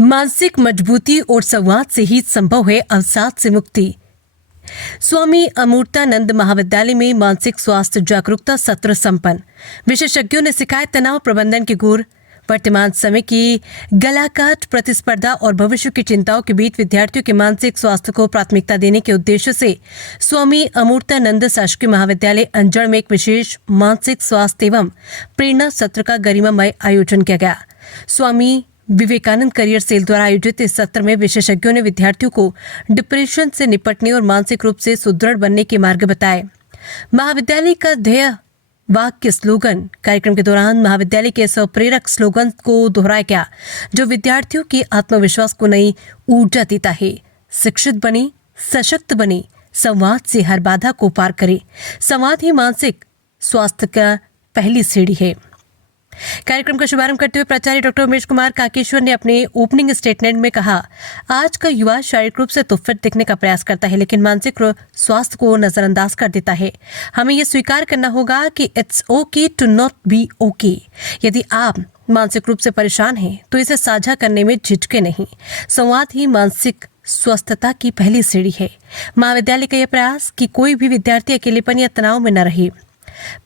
मानसिक मजबूती और संवाद से ही संभव है अवसाद से मुक्ति। स्वामी अमूर्तानंद महाविद्यालय में मानसिक स्वास्थ्य जागरूकता सत्र संपन्न। विशेषज्ञों ने सिखाए तनाव प्रबंधन के गुर। वर्तमान समय की गलाकाट प्रतिस्पर्धा और भविष्य की चिंताओं के बीच विद्यार्थियों के मानसिक स्वास्थ्य को प्राथमिकता देने के उद्देश्य से स्वामी अमूर्तानंद शासकीय महाविद्यालय अंजड़ में एक विशेष मानसिक स्वास्थ्य एवं प्रेरणा सत्र का गरिमामय आयोजन किया गया। स्वामी विवेकानंद करियर सेल द्वारा आयोजित इस सत्र में विशेषज्ञों ने विद्यार्थियों को डिप्रेशन से निपटने और मानसिक रूप से सुदृढ़ बनने के मार्ग बताए। महाविद्यालय का ध्येय वाक्य स्लोगन कार्यक्रम के दौरान महाविद्यालय के स्वप्रेरक स्लोगन को दोहराया गया, जो विद्यार्थियों के आत्मविश्वास को नई ऊर्जा देता है। शिक्षित बने, सशक्त बने, संवाद से हर बाधा को पार करे। संवाद ही मानसिक स्वास्थ्य का पहली सीढ़ी है। कार्यक्रम का शुभारंभ करते हुए प्राचार्य डॉक्टर उमेश कुमार काकेश्वर ने अपने ओपनिंग स्टेटमेंट में कहा, आज का युवा शारीरिक रूप से तो फिट दिखने का प्रयास करता है, लेकिन मानसिक स्वास्थ्य को नजरअंदाज कर देता है। हमें यह स्वीकार करना होगा कि it's okay to not be okay. यदि आप मानसिक रूप से परेशान हैं तो इसे साझा करने में झिझके नहीं। संवाद ही मानसिक स्वस्थता की पहली सीढ़ी है। महाविद्यालय का यह प्रयास कि कोई भी विद्यार्थी अकेलेपन या तनाव में न रहे।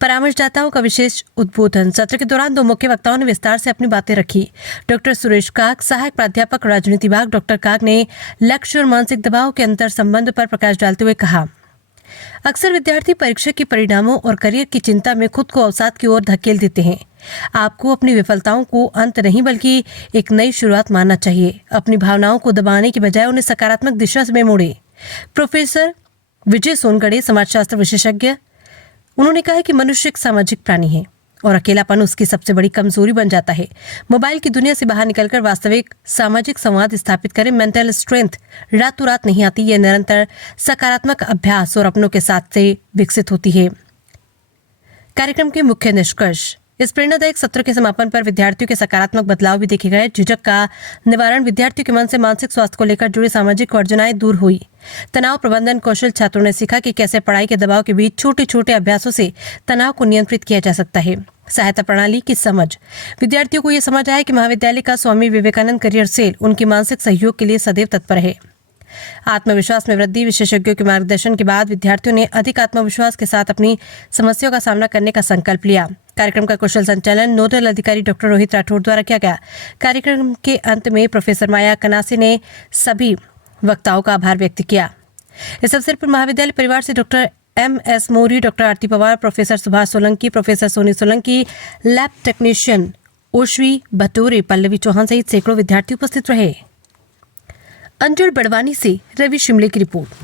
परामर्शदाताओं का विशेष उद्बोधन। सत्र के दौरान दो मुख्य वक्ताओं ने विस्तार से अपनी बातें रखी। डॉक्टर सुरेश काक, सहायक प्राध्यापक राजनीति विभाग। डॉक्टर काक ने लक्ष्य और मानसिक दबाव के अंतर संबंध पर प्रकाश डालते हुए कहा, अक्सर विद्यार्थी परीक्षा के परिणामों और करियर की चिंता में खुद को अवसाद की ओर धकेल देते हैं। आपको अपनी विफलताओं को अंत नहीं बल्कि एक नई शुरुआत मानना चाहिए। अपनी भावनाओं को दबाने की बजाय उन्हें सकारात्मक दिशा में मोड़े। प्रोफेसर विजय सोनगढ़े, समाजशास्त्र विशेषज्ञ, उन्होंने कहा कि मनुष्य एक सामाजिक प्राणी है और अकेलापन उसकी सबसे बड़ी कमजोरी बन जाता है। मोबाइल की दुनिया से बाहर निकलकर वास्तविक सामाजिक संवाद स्थापित करें। मेंटल स्ट्रेंथ रातों रात नहीं आती, यह निरंतर सकारात्मक अभ्यास और अपनों के साथ से विकसित होती है। कार्यक्रम के मुख्य निष्कर्ष। इस प्रेरणादायक सत्र के समापन पर विद्यार्थियों के सकारात्मक बदलाव भी देखे गए। झिझक का निवारण, विद्यार्थियों के मन से मानसिक स्वास्थ्य को लेकर जुड़ी सामाजिक वर्जनाएं दूर हुई। तनाव प्रबंधन कौशल, छात्रों ने सीखा कि कैसे पढ़ाई के दबाव के बीच छोटे छोटे अभ्यासों से तनाव को नियंत्रित किया जा सकता है। सहायता प्रणाली की समझ, विद्यार्थियों को यह समझ आया कि महाविद्यालय का स्वामी विवेकानंद करियर सेल उनके मानसिक सहयोग के लिए सदैव तत्पर है। आत्मविश्वास में वृद्धि, विशेषज्ञों के मार्गदर्शन के बाद विद्यार्थियों ने अधिक आत्मविश्वास के साथ अपनी समस्याओं का सामना करने का संकल्प लिया। कार्यक्रम का कुशल संचालन नोडल अधिकारी डॉक्टर रोहित राठौड़ द्वारा किया गया। कार्यक्रम के अंत में प्रोफेसर माया कनासी ने सभी वक्ताओं का आभार व्यक्त किया। इस अवसर पर महाविद्यालय परिवार से doctor MS Maurya, doctor Aarti Pawar, professor Subhash Solanki, professor Soni Solanki, lab technician Oshvi Batore, Pallavi Chauhan सहित सैकड़ों विद्यार्थी उपस्थित रहे। अंजड़ बड़वानी से रवि शिमले की रिपोर्ट।